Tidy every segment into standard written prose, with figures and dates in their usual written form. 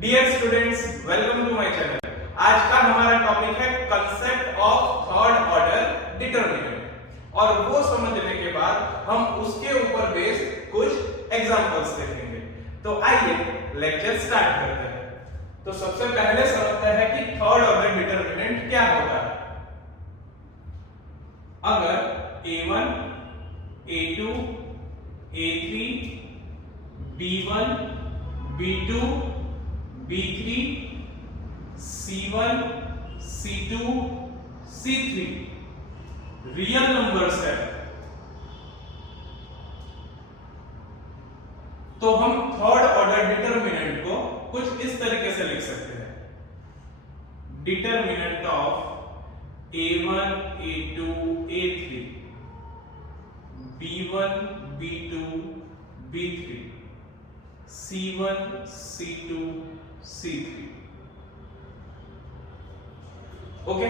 Dear students, welcome to my channel. आज का हमारा टॉपिक है concept of third order determinant और वो समझने के बाद हम उसके ऊपर बेस्ड कुछ एग्जांपल्स देखेंगे। तो आइए लेक्चर स्टार्ट करते हैं। तो सबसे पहले समझते हैं कि थर्ड ऑर्डर डिटरमिनेंट क्या होता है। अगर a1, a2, a3, b1, b2, b3, c1, c2, c3 real numbers है तो हम थर्ड ऑर्डर डिटरमिनेंट को कुछ इस तरीके से लिख सकते हैं। Determinant of a1, a2, a3, b1, b2, b3, c1, c2, c3। Okay,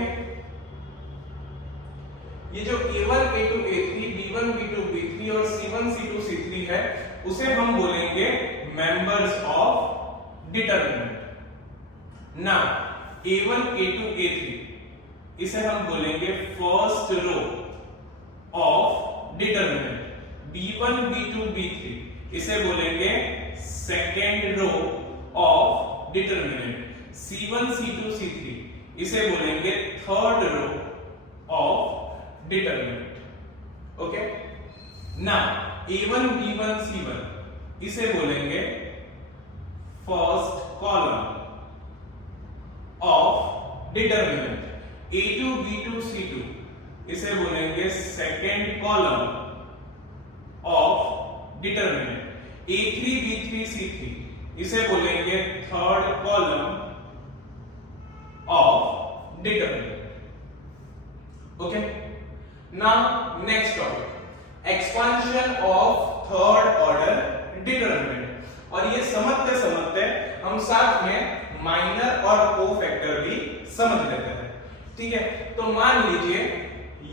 ये जो a1, a2, a3, b1, b2, b3 और c1, c2, c3 है उसे हम बोलेंगे मेंबर्स ऑफ डिटरमिनेंट। ना a1, a2, a3 इसे हम बोलेंगे first row of determinant. b1, b2, b3 इसे बोलेंगे second row of determinant. c1, c2, c3 इसे बोलेंगे third row of determinant. Okay, ना a1, b1, c1 इसे बोलेंगे first column of determinant. a2, b2, c2 इसे बोलेंगे second column of determinant. a3, b3, c3 इसे बोलेंगे third column of determinant. Okay, now next topic expansion of third order determinant. और ये समझते समझते हम साथ में माइनर और कोफैक्टर भी समझ लेते हैं। ठीक है, तो मान लीजिए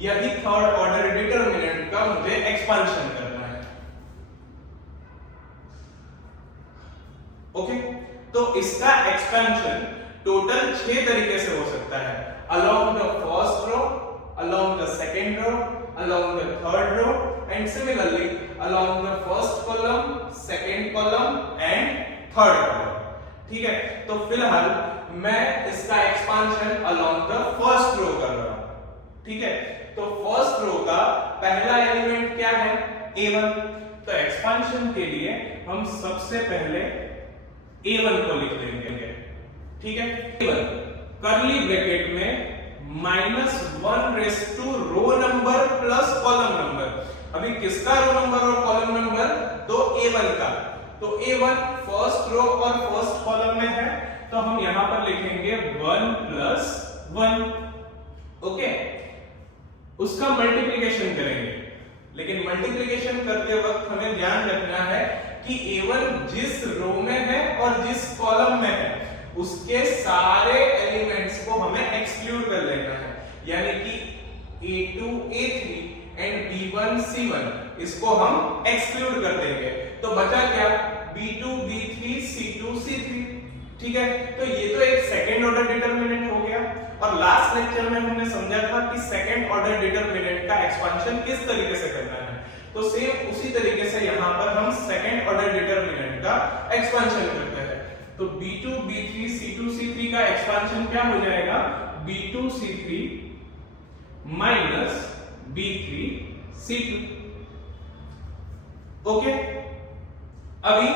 यदि थर्ड ऑर्डर डिटरमिनेंट का मुझे एक्सपेंशन करना है। ओके, तो इसका एक्सपेंशन टोटल 6 तरीके से हो सकता है। Along the first row, along the second row, along the third row and similarly along the first column, second column and third column. ठीक है, तो फिलहाल मैं इसका expansion along the first row कर रहा हूं। ठीक है, तो फर्स्ट रो का पहला एलिमेंट क्या है? a1। तो एक्सपेंशन के लिए हम सबसे पहले a1 को लिख देंगे। ठीक है, a1 कर्ली ब्रैकेट में -1 row number plus column number. अभी किसका रो नंबर और कॉलम नंबर? तो a1 का। तो a1 फर्स्ट रो और फर्स्ट कॉलम में है तो हम यहां पर लिखेंगे 1 + 1। ओके, उसका मल्टीप्लिकेशन करेंगे, लेकिन मल्टीप्लिकेशन करते वक्त हमें ध्यान रखना है कि a1 जिस रो में है और जिस कॉलम में है उसके सारे एलिमेंट्स को हमें एक्सक्लूड कर लेना है। यानी कि a2, a3 and b1, c1 इसको हम एक्सक्लूड कर देंगे। तो बचा क्या? b2, b3, c2, c3। ठीक है, तो ये तो एक सेकेंड ऑर्डर डिटरमिनेंट हो गया। और लास्ट लेक्चर में हमने समझा था कि सेकेंड ऑर्डर डिटरमिनेंट का एक्सपेंशन किस तरीके से करना है। तो सेम उसी तरीके से यहां पर हम सेकेंड ऑर्डर डिटरमिनेंट का एक्सपेंशन करते हैं। तो b2, b3, c2, c3 का एक्सपेंशन क्या हो जाएगा? b2, c3 minus b3, c2। Okay, अभी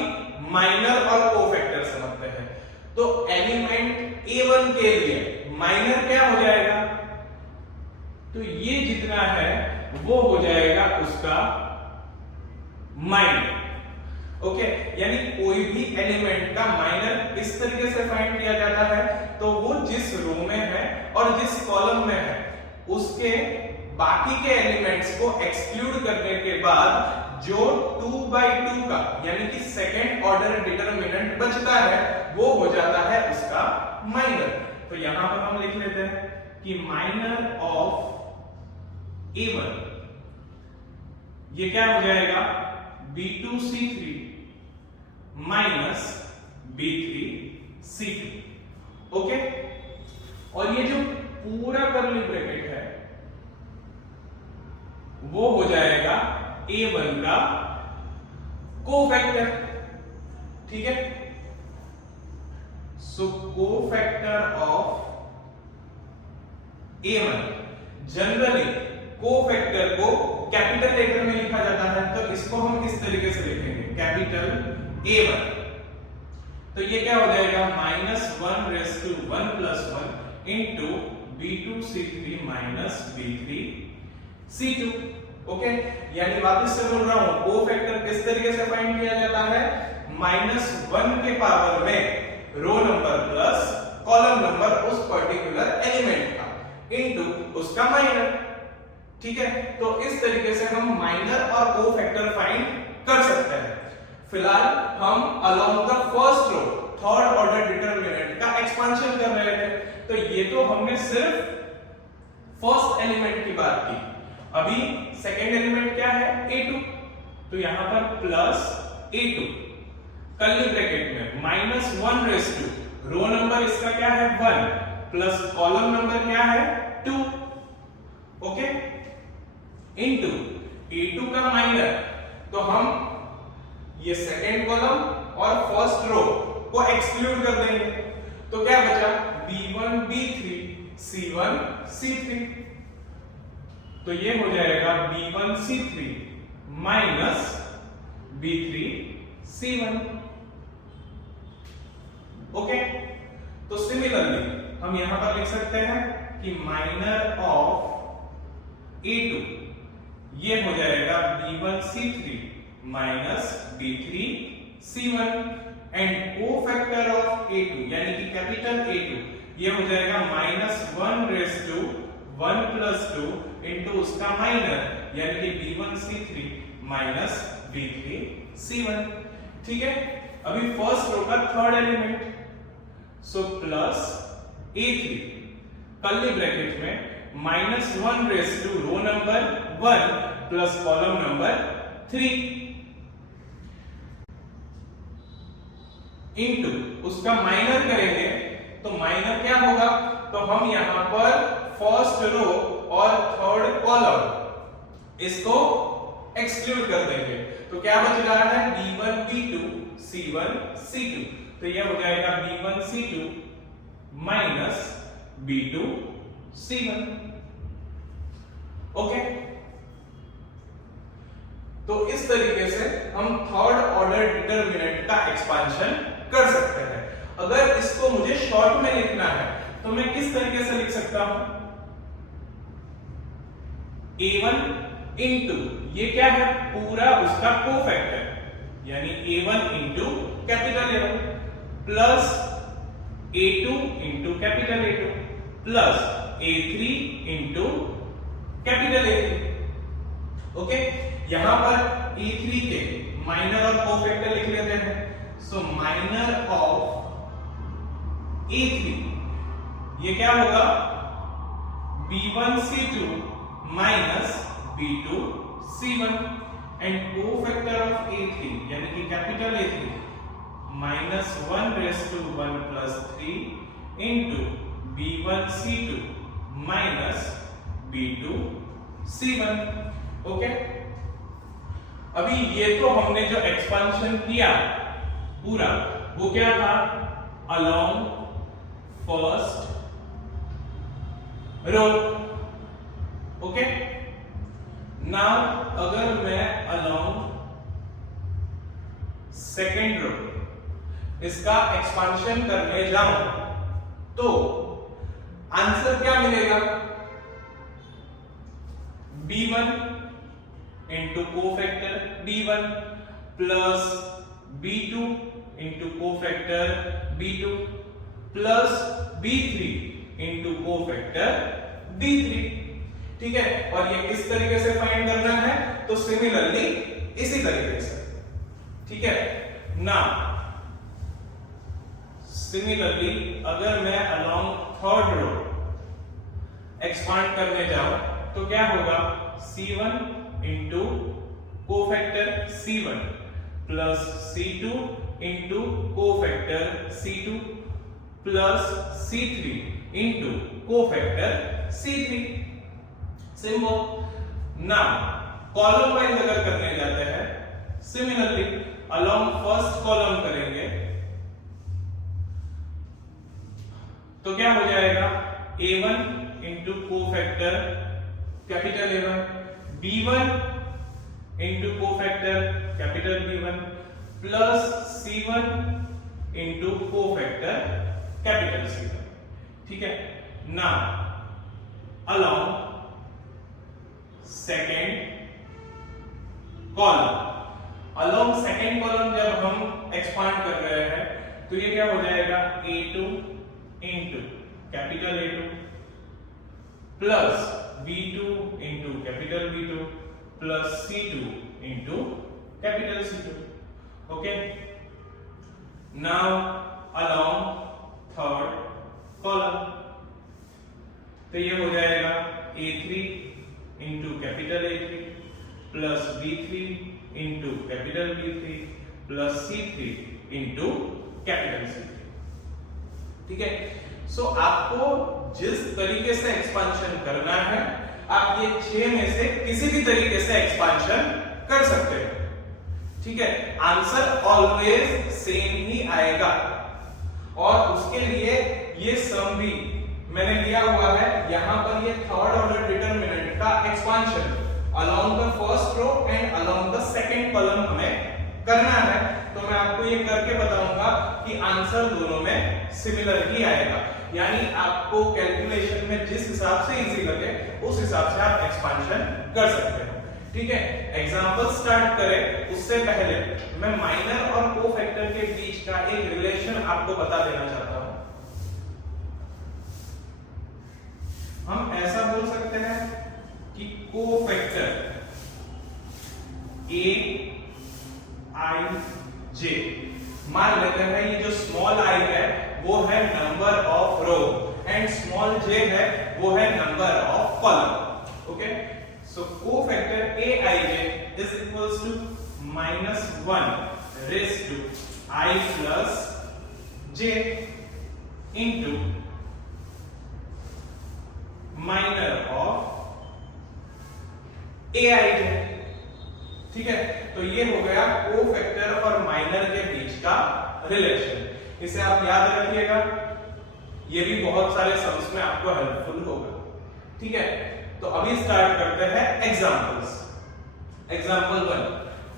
माइनर और कोफैक्टर समझते हैं। तो एलिमेंट a1 के लिए माइनर क्या हो जाएगा? तो ये जितना है वो हो जाएगा उसका माइनर। ओके, यानी कोई भी एलिमेंट का माइनर इस तरीके से फाइंड किया जाता है तो वो जिस रो में है और जिस कॉलम में है उसके बाकी के एलिमेंट्स को एक्सक्लूड करने के बाद जो 2/2 का यानी कि सेकेंड ऑर्डर डिटरमिनेंट बचता है वो हो जाता है उसका माइनर। तो यहां पर हम लिख लेते हैं कि माइनर ऑफ a1 ये क्या हो जाएगा? b2, c3 minus b3, C2। Okay, और ये जो पूरा कर्ली ब्रैकेट है वो हो जाएगा A1 का कोफैक्टर। ठीक है, so cofactor of A1, generally cofactor को कैपिटल लेटर में लिखा जाता है, तो इसको हम इस तरीके से लिखेंगे, कैपिटल A1। तो ये क्या हो जाएगा, -1 + 1 into B2C3 minus B3C2। Okay, यानी वापस से बोल रहा हूं, कोफैक्टर किस तरीके से फाइंड किया जाता है, -1 के पावर में row number plus column number उस पर्टिकुलर एलिमेंट का इनटू उसका माइनर। ठीक है, तो इस तरीके से हम माइनर और कोफैक्टर फाइंड कर सकते हैं। फिलहाल हम along the first row third order determinant का एक्सपेंशन कर रहे थे, तो ये तो हमने सिर्फ फर्स्ट एलिमेंट की बात की। अभी सेकेंड एलिमेंट क्या है, A2, तो यहां पर प्लस A2 कर्ली ब्रैकेट में -1 रो नंबर इसका क्या है 1 प्लस कॉलम नंबर क्या है 2। ओके, इनटू A2 का माइनर, तो हम ये सेकेंड कॉलम और फर्स्ट रो को एक्सक्लूड कर देंगे, तो क्या बचा B1 B3 C1 C3, तो ये हो जाएगा B1 C3 minus B3 C1। Okay, तो सिमिलरली हम यहां पर लिख सकते हैं कि माइनर ऑफ A2 ये हो जाएगा B1 C3 minus B3 C1 and cofactor of A2 यानी कि कैपिटल A2 ये हो जाएगा -1 + 2 इंटू उसका माइनर यानी कि B1 C3 minus B3 C1। ठीक है, अभी फर्स्ट रो का third element, so plus A3 curly bracket में -1 row number 1 plus column number 3 into उसका माइनर करेंगे, तो माइनर क्या होगा, तो हम यहां पर फर्स्ट रो और थर्ड कॉलम इसको एक्सक्लूड कर देंगे, तो क्या बच रहा है B1 B2 C1 C2, तो यह हो जाएगा B1 C2 minus B2 C1। Okay, तो इस तरीके से हम थर्ड ऑर्डर डिटरमिनेंट का एक्सपेंशन कर सकते हैं। अगर इसको मुझे शॉर्ट में लिखना है तो मैं किस तरीके से लिख सकता हूं, A1 इंटू ये क्या है पूरा उसका कोफैक्टर यानी A1 into capital A1 plus A2 into capital A2 plus A3 into capital A3। Okay, यहां पर A3 के माइनर और कोफैक्टर लिख लेते हैं, सो माइनर ऑफ A3 ये क्या होगा B1 C2 minus B2 C1 and cofactor of A3 यानी कि capital A3 -1 + 3 into B1 C2 minus B2 C1। Okay, अभी ये तो हमने जो एक्सपेंशन किया पूरा वो क्या था, along first row. Okay, now अगर मैं अलोंग सेकेंड रो इसका एक्सपेंशन करने जाऊं तो आंसर क्या मिलेगा, B1 into cofactor B1 plus B2 into cofactor B2 plus B3 into cofactor B3। ठीक है, और ये किस तरीके से फाइंड करना है, तो सिमिलरली इसी तरीके से। ठीक है ना, सिमिलरली अगर मैं अलोंग थर्ड रो एक्सपांड करने जाऊं तो क्या होगा, C1 into cofactor C1 plus C2 into cofactor C2 plus C3 into cofactor C3। Simple. Now column wise अगर करने जाते हैं, सिमिलरली अलोंग फर्स्ट कॉलम करेंगे तो क्या हो जाएगा, A1 into cofactor capital A1, B1 into cofactor capital B1 plus C1 into cofactor capital C1। ठीक है। Now along second column, along second column जब हम एक्सपांड कर रहे हैं तो ये क्या हो जाएगा, A2 into capital A2 plus B2 into capital B2 plus C2 into capital C2। Okay. Now along third column तो ये हो जाएगा A3 into capital A3 plus B3 into capital B3 plus C3 into capital C3। ठीक है। सो आपको जिस तरीके से एक्सपांशन करना है, आप ये 6 में से किसी भी तरीके से एक्सपांशन कर सकते हैं। ठीक है। आंसर ऑलवेज सेम ही आएगा और उसके लिए ये सम भी मैंने लिया हुआ है। यहां पर ये थर्ड ऑर्डर डिटरमिनेंट का expansion along the first row and along the second column हमें करना है। तो मैं आपको ये करके बताऊंगा कि आंसर दोनों में सिमिलर ही आएगा। यानी आपको कैलकुलेशन में जिस हिसाब से इजी लगे उस हिसाब से आप एक्सपांशन कर सकते हैं। ठीक है। एग्जांपल स्टार्ट करें उससे पहले मैं माइनर और कोफैक्टर के बीच का एक रिलेशन आपको बता देना चाहता हूं। हम ऐसा बोल सकते हैं कि कोफैक्टर Aij, मान लेते हैं ये जो स्मॉल i है वो है number of row and small j है वो है number of column. Okay. So cofactor Aij is equals to -1 raise to i plus j into minor of Aij। ठीक है। तो ये हो गया कोफैक्टर और माइनर के बीच का रिलेशन। इसे आप याद रखिएगा, ये भी बहुत सारे सम्स में आपको हेल्पफुल होगा। ठीक है। तो अभी स्टार्ट करते हैं examples. Example 1,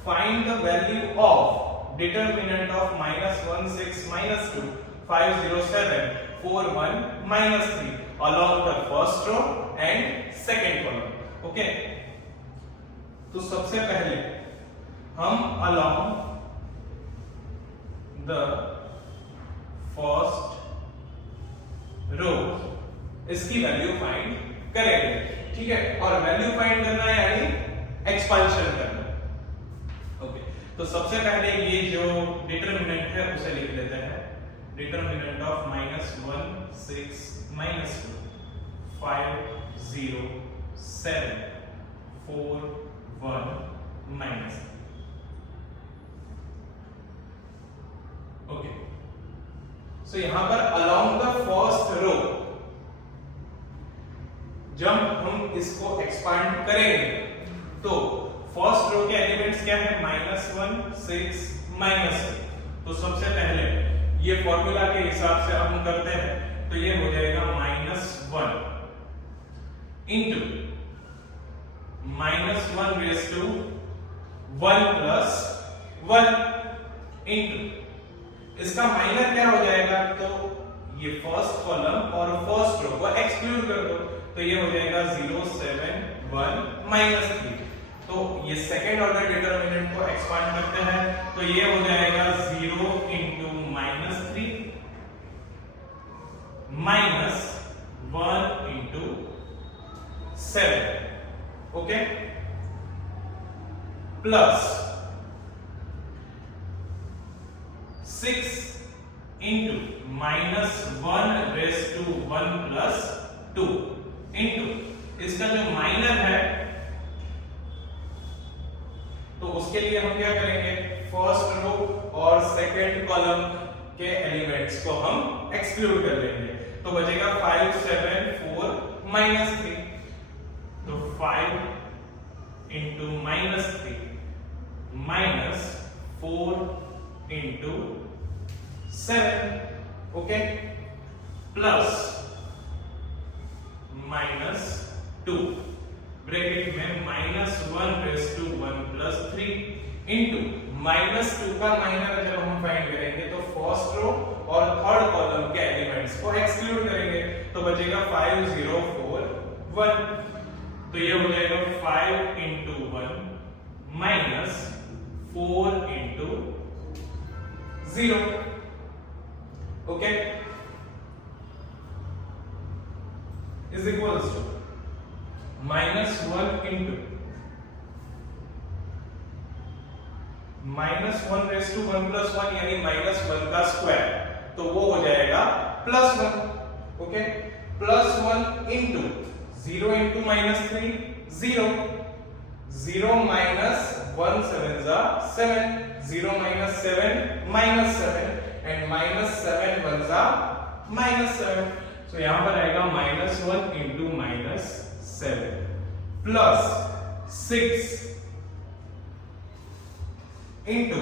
find the value of determinant of -1 6 -2 5 0 7 4 1 -3 along the first row and second column। Okay. तो सबसे पहले हम along the first row इसकी वैल्यू फाइंड करेंगे। ठीक है। और वैल्यू फाइंड करना है यानी एक्सपांशन करना। ओके। तो सबसे पहले ये जो डिटरमिनेंट है उसे लिख लेते हैं। Determinant of -1 6 -2 5 0 7 4 1 -3। ओके। सो यहां पर अलोंग द फर्स्ट रो जब हम इसको एक्सपांड करेंगे तो फर्स्ट रो के एलिमेंट्स क्या है, -1 6 -2। तो सबसे पहले ये फॉर्मूला के हिसाब से हम करते हैं तो ये हो जाएगा -1 into -1 raise to 1 plus 1 into इसका माइनर क्या हो जाएगा, तो ये फर्स्ट कॉलम और फर्स्ट रो को एक्सक्लूड कर दो तो ये हो जाएगा 0 7 1 -3। तो ये सेकेंड ऑर्डर डिटरमिनेंट को एक्सपांड करते हैं तो ये हो जाएगा 0 into -3 minus 1 into 7। Okay. Plus 6 into -1 raise to 1 plus 2 into इसका जो माइनर है तो उसके लिए हम क्या करेंगे, फर्स्ट रो और सेकंड कॉलम के एलिमेंट्स को हम एक्सक्लूड कर लेंगे। तो बचेगा 5 7 4 -3। तो 5 into -3 minus 4 into 7, okay, plus -2 bracket में -1 प्लस 3 इंटू -2 का माइनर जब हम फाइंड करेंगे तो फर्स्ट रो और थर्ड कॉलम के एलिमेंट्स को एक्सक्लूड करेंगे। तो बचेगा 5 0 4 1। तो ये हो जाएगा 5 into 1 minus 4 into 0, okay, is equals to -1 into -1 raised to 1 plus 1 यानी -1 का स्क्वायर, तो वो हो जाएगा +1, okay, +1 into 0 into -3 0, 0 minus 1 7 are 7, 0 minus 7 -7 and -7 1 are -7। so यहां पर आएगा -1 into -7 plus 6 into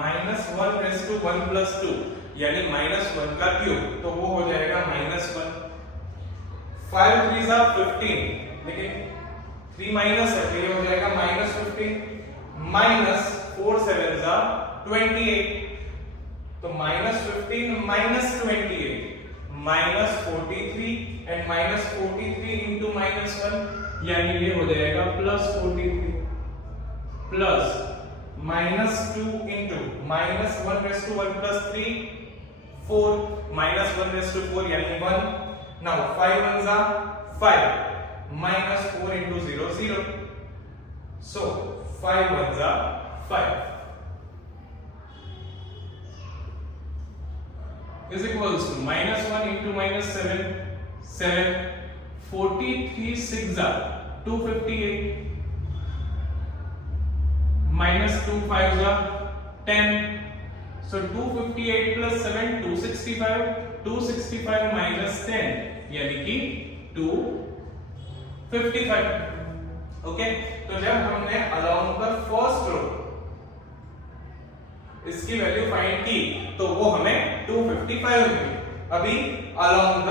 -1 raised to 1 plus 2 यानी -1 का क्यूब, तो वो हो जाएगा -1। 5 3s are 15, लेकिन 3 माइनस है तो ये हो जाएगा -15 minus 4 7s are 28, तो -15 -28 -43 and -43 into -1 यानी ये हो जाएगा +43 plus -2 into -1 raised to 1 plus 3 4 -1 raised to 4 यानी 1। now 5 ones are 5 -4 into 0 0, so 5 ones are 5 is equals to -1 into -7 7, 43 6 are 258 -2 5s are 10, so 258 plus 7 265, 265 minus 10 यानी कि 255, ओके। तो जब हमने अलोंग द फर्स्ट रो इसकी वैल्यू फाइंड की तो वो हमें 255 मिली। अभी along the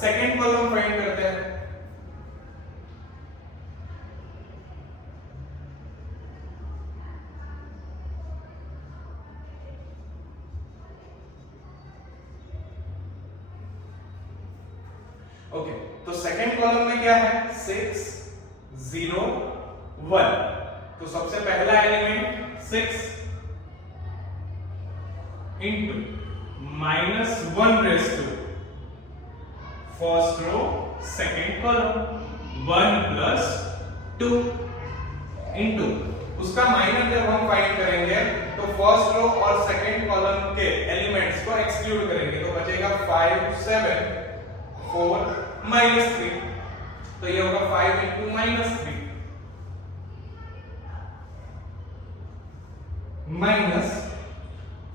second column find करते हैं। ओके, तो सेकंड कॉलम में क्या है 6 0 1, तो सबसे पहला element 6 into -1 raised to first row second column 1 plus 2 into उसका माइनर जब हम फाइंड करेंगे तो फर्स्ट रो और सेकंड कॉलम के एलिमेंट्स को एक्सक्लूड करेंगे, तो बचेगा 5 7 4 -3, तो ये होगा 5 into -3 minus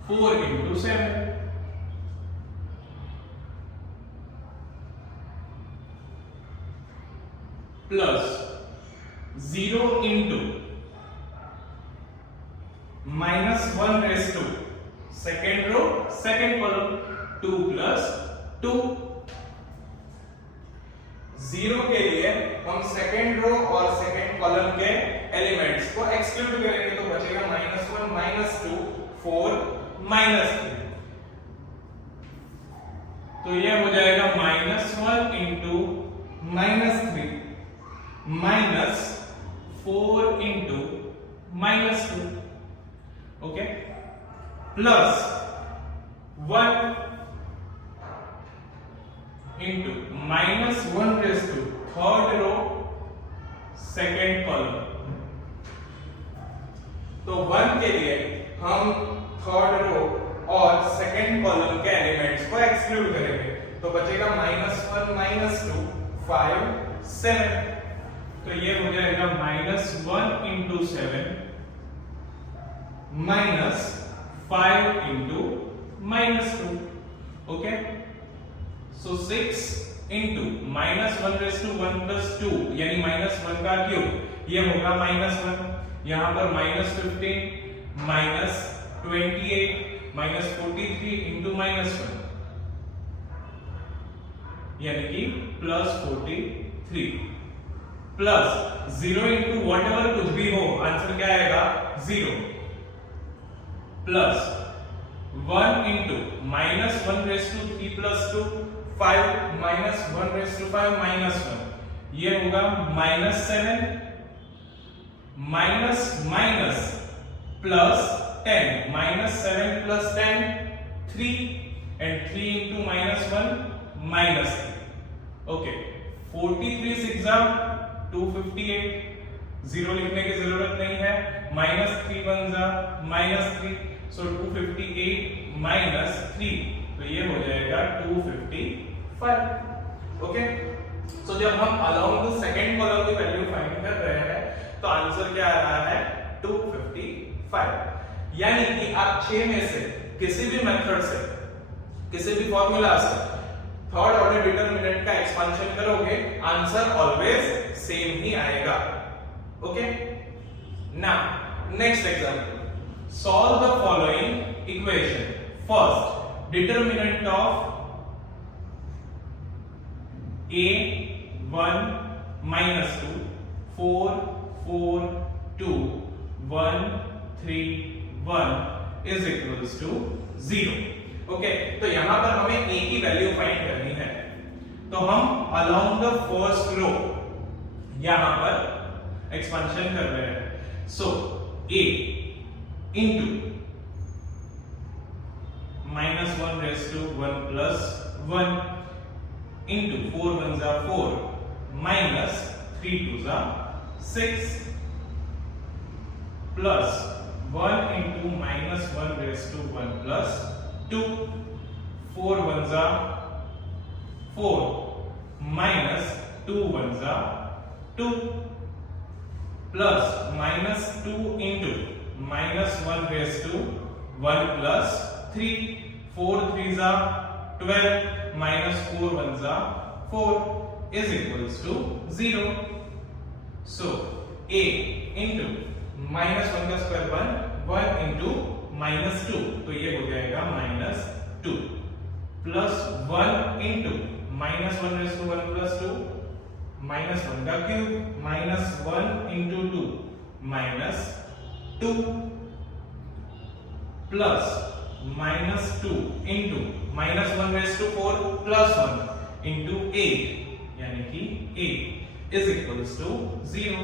4 into 7 plus 0 into -1 raised to second row second column 2 plus 2। 0 के लिए हम सेकेंड रो और सेकेंड कॉलम के एलिमेंट्स को एक्सक्लूड करेंगे, तो बचेगा -1 -2 4 -3, तो ये हो जाएगा -1 into -3 minus 4 into -2, okay, plus 1 into -1 raised to third row second column, तो 1 के लिए हम थर्ड रो और सेकंड कॉलम के एलिमेंट्स को एक्सक्लूड करेंगे, तो बचेगा -1 -2 5 7, तो ये हो जाएगा -1 into 7 minus 5 into minus 2. Okay, so 6 into minus 1 raised to 1 plus 2 यानी minus 1 का क्यूब, ये होगा minus 1. यहां पर minus 15 minus 28 minus 43 into minus 1 यानी कि plus 43 plus 0 into whatever कुछ भी हो, आंसर क्या आएगा 0, plus 1 into minus 1 raise to 3 plus 2 5 minus 1 raise to 5 minus 1, ये होगा minus 7 minus minus plus 10 minus 7 plus 10 3 and 3 into minus 1 minus 3. Okay, 43 6 258, 0 लिखने की जरूरत नहीं है, माइनस 3 1 जा माइनस 3, सो 258 माइनस 3, तो ये हो जाएगा 255. ओके, सो जब हम अलोंग द सेकंड कॉलम की वैल्यू फाइंड कर रहे हैं तो आंसर क्या आ रहा है 255. यानी कि आप 6 में से किसी भी मेथड से, किसी भी फॉर्मूला से थर्ड ऑर्डर डिटरमिनेंट का एक्सपेंशन करोगे, आंसर ऑलवेज सेम ही आएगा. Okay, now next example, solve the following equation. First, determinant of a1 minus 2 4 4 2 1 3 1 is equals to 0. Okay, तो यहां पर हमें a की वैल्यू फाइंड करनी है, तो हम अलोंग द फर्स्ट रो यहां पर एक्सपेंशन कर रहे हैं. So a into minus 1 raise to 1 plus 1 into 4 1 जा 4 माइनस 3 2 जा 6 plus 1 into minus 1 raise to 1 plus 2 4 1 जा 4 माइनस 2 1 जा 2 plus minus 2 into minus 1 raise to 1 plus 3 4 3 जा 12 माइनस 4 1 जा 4 is equals to 0. So a into minus 1 का square 1 into minus 2, तो ये हो जाएगा minus 2 plus 1 into minus 1 raise to 1 plus 2 minus 1 का cube minus 1 into 2 minus 2 plus minus 2 into minus 1 raise to 4 plus 1 into 8 यानी कि 8 is equals to 0.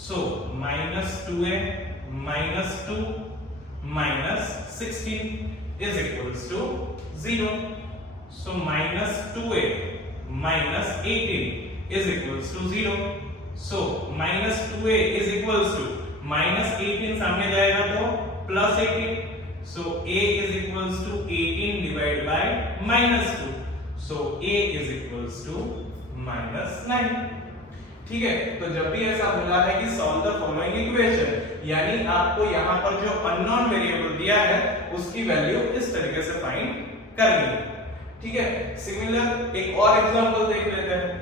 So minus 2a minus 2 minus 16 is equals to 0. So minus 2a minus 18 is equals to 0. So minus 2a is equals to minus 18 सामने जाएगा तो plus 18. So a is equals to 18 divided by minus 2. So a is equals to minus 9. ठीक है, तो जब भी ऐसा बोला है कि सॉल्व द फॉलोइंग इक्वेशन, यानी आपको यहां पर जो अननोन वेरिएबल दिया है उसकी वैल्यू इस तरीके से फाइंड करनी है. ठीक है, सिमिलर एक और एग्जांपल देख लेते हैं.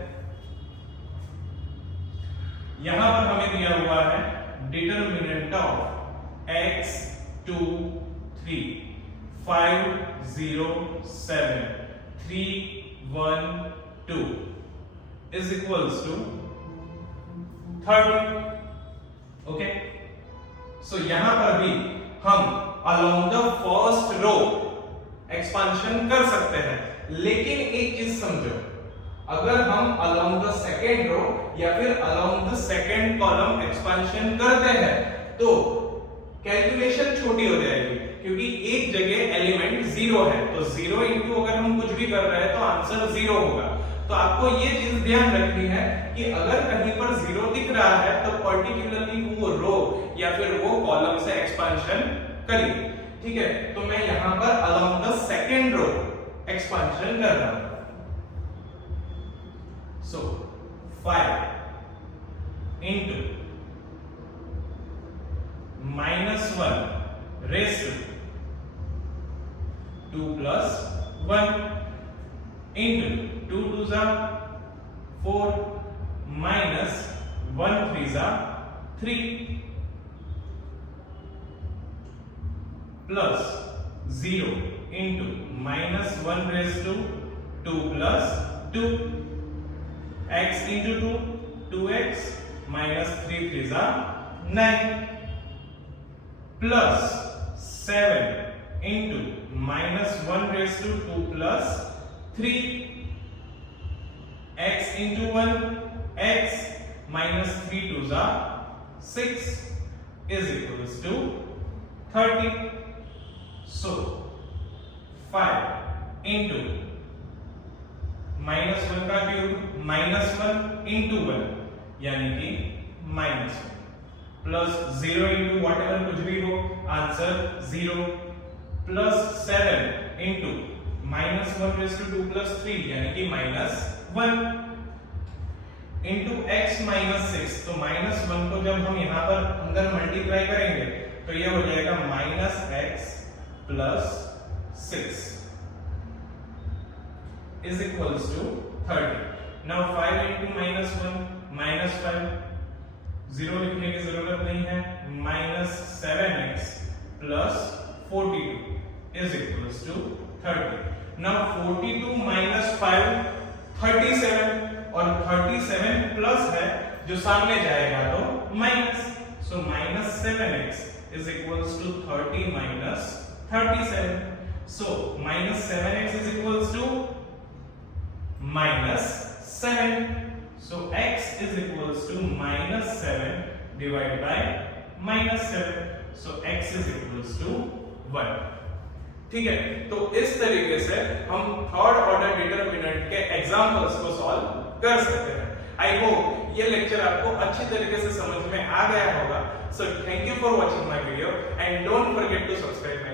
यहां पर हमें दिया हुआ है determinant of x 2 3 5 0 7 3 1 2 is equals to 30. Okay, so यहां पर भी हम along the first row expansion कर सकते हैं, लेकिन एक चीज समझो, अगर हम अलोंग द सेकेंड रो या फिर along the second column expansion करते हैं तो कैलकुलेशन छोटी हो जाएगी, क्योंकि एक जगह एलिमेंट 0 है, तो 0 इंटू अगर हम कुछ भी कर रहे हैं तो आंसर 0 होगा. तो आपको ये चीज ध्यान रखनी है कि अगर कहीं पर 0 दिख रहा है तो पर्टिकुलरली वो रो या फिर वो कॉलम से एक्सपेंशन करिए. ठीक है, तो मैं यहां पर along the second row expansion कर रहा हूं. So 5 into minus 1 raise to 2 plus 1 into 2 2s are 4 minus 1 3s are 3 plus 0 into minus 1 raised to 2 plus 2 x into 2 2x minus 3 3s are 9 plus 7 into minus 1 raised to 2 plus 3 x into 1 x minus 3 2s are 6 is equals to 30. So 5 into minus 1 का cube minus 1 into 1 यानी कि minus 1 plus 0 into whatever कुछ भी हो answer 0 plus 7 into minus 1 raised to 2 plus 3 यानी कि minus 1 into x minus 6 तो minus 1 को जब हम यहाँ पर अंदर मल्टीप्लाई करेंगे तो ये हो जाएगा minus x plus 6 is equals to 30. Now 5 into minus 1 minus 5 0 लिखने की जरूरत नहीं है minus 7x plus 42 is equals to 30. Now 42 minus 5 37 और 37 प्लस है जो सामने जाएगा तो minus so minus 7x is equals to 30 minus 37. So minus 7x is equals to minus 7. So x is equals to minus 7 divided by minus 7. So x is equals to 1. ठीक है, तो इस तरीके से हम थर्ड ऑर्डर डिटरमिनेंट के examples को solve कर सकते हैं. आई होप ये लेक्चर आपको अच्छी तरीके से समझ में आ गया होगा. So thank you for watching my video and don't forget to subscribe.